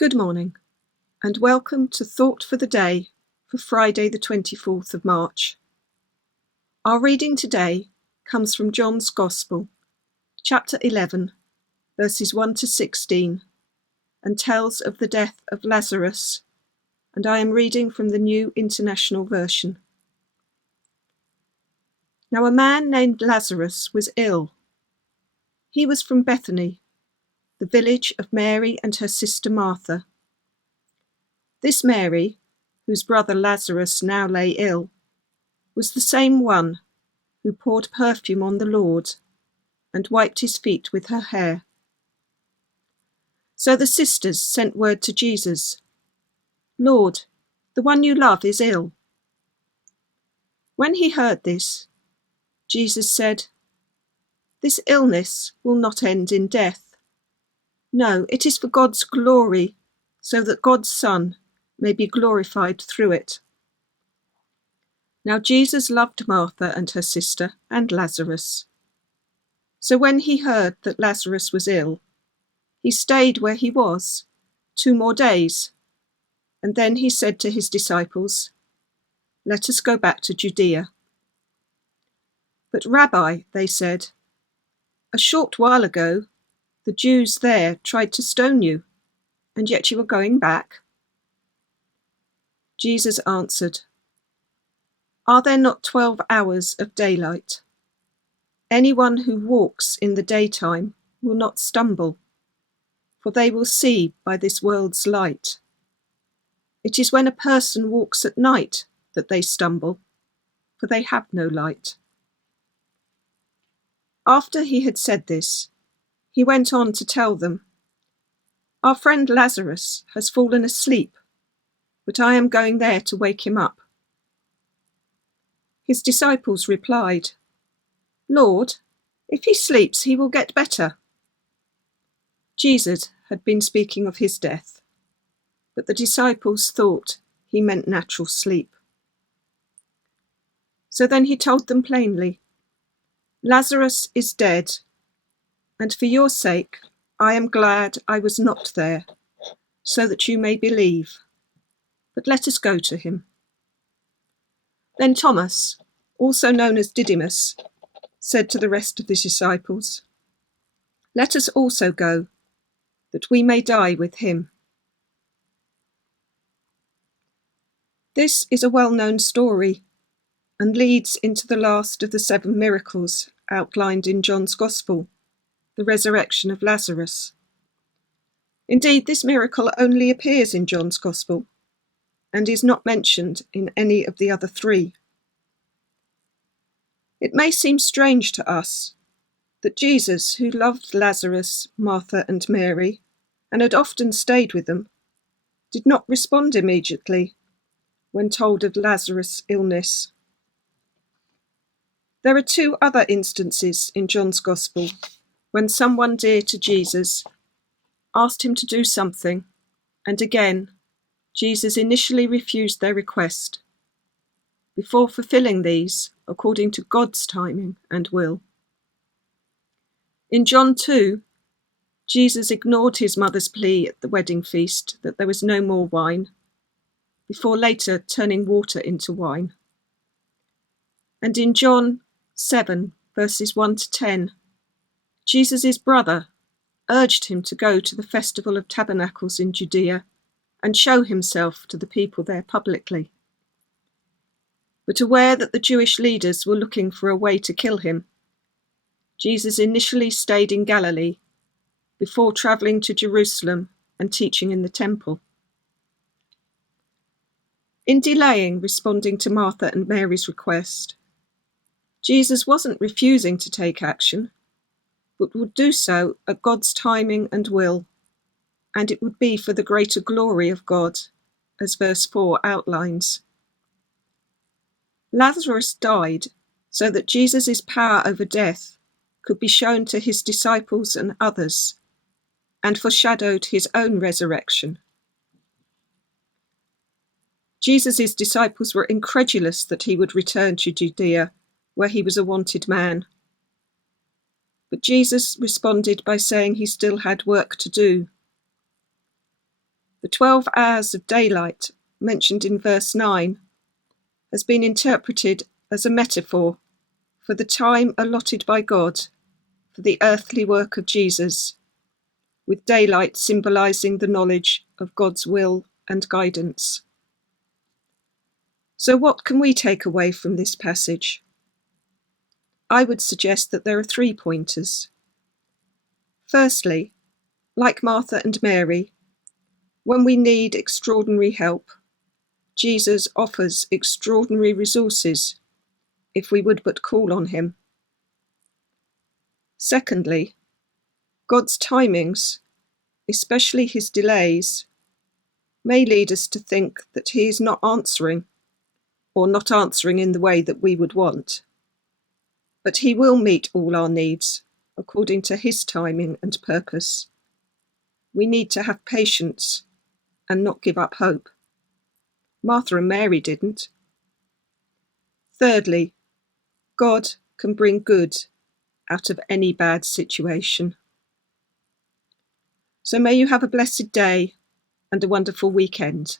Good morning, and welcome to Thought for the Day for Friday the 24th of March. Our reading today comes from John's Gospel, chapter 11, verses 1 to 16, and tells of the death of Lazarus, and I am reading from the New International Version. Now a man named Lazarus was ill. He was from Bethany, the village of Mary and her sister Martha. This Mary, whose brother Lazarus now lay ill, was the same one who poured perfume on the Lord and wiped his feet with her hair. So the sisters sent word to Jesus, "Lord, the one you love is ill." When he heard this, Jesus said, "This illness will not end in death. No, it is for God's glory, so that God's Son may be glorified through it." Now Jesus loved Martha and her sister and Lazarus. So when he heard that Lazarus was ill, he stayed where he was 2 more days, and then he said to his disciples, "Let us go back to Judea." "But Rabbi," they said, "a short while ago the Jews there tried to stone you, and yet you are going back?" Jesus answered, "Are there not 12 hours of daylight? Anyone who walks in the daytime will not stumble, for they will see by this world's light. It is when a person walks at night that they stumble, for they have no light." After he had said this, he went on to tell them, "Our friend Lazarus has fallen asleep, but I am going there to wake him up." His disciples replied, "Lord, if he sleeps, he will get better." Jesus had been speaking of his death, but the disciples thought he meant natural sleep. So then he told them plainly, "Lazarus is dead, and for your sake I am glad I was not there, so that you may believe. But let us go to him." Then Thomas, also known as Didymus, said to the rest of the disciples, "Let us also go, that we may die with him." This is a well-known story and leads into the last of the 7 miracles outlined in John's Gospel, the resurrection of Lazarus. Indeed, this miracle only appears in John's Gospel and is not mentioned in any of the other 3. It may seem strange to us that Jesus, who loved Lazarus, Martha and Mary, and had often stayed with them, did not respond immediately when told of Lazarus' illness. There are 2 other instances in John's Gospel when someone dear to Jesus asked him to do something, and again, Jesus initially refused their request, before fulfilling these according to God's timing and will. In John 2, Jesus ignored his mother's plea at the wedding feast that there was no more wine, before later turning water into wine. And in John 7, verses 1 to 10, Jesus' brother urged him to go to the Festival of Tabernacles in Judea and show himself to the people there publicly. But aware that the Jewish leaders were looking for a way to kill him, Jesus initially stayed in Galilee before travelling to Jerusalem and teaching in the temple. In delaying responding to Martha and Mary's request, Jesus wasn't refusing to take action, but would do so at God's timing and will, and it would be for the greater glory of God, as verse 4 outlines. Lazarus died so that Jesus' power over death could be shown to his disciples and others, and foreshadowed his own resurrection. Jesus' disciples were incredulous that he would return to Judea, where he was a wanted man. But Jesus responded by saying he still had work to do. The 12 hours of daylight mentioned in verse 9 has been interpreted as a metaphor for the time allotted by God for the earthly work of Jesus, with daylight symbolizing the knowledge of God's will and guidance. So what can we take away from this passage? I would suggest that there are 3 pointers. Firstly, like Martha and Mary, when we need extraordinary help, Jesus offers extraordinary resources if we would but call on him. Secondly, God's timings, especially his delays, may lead us to think that he is not answering, or not answering in the way that we would want. But he will meet all our needs according to his timing and purpose. We need to have patience and not give up hope. Martha and Mary didn't. Thirdly, God can bring good out of any bad situation. So may you have a blessed day and a wonderful weekend.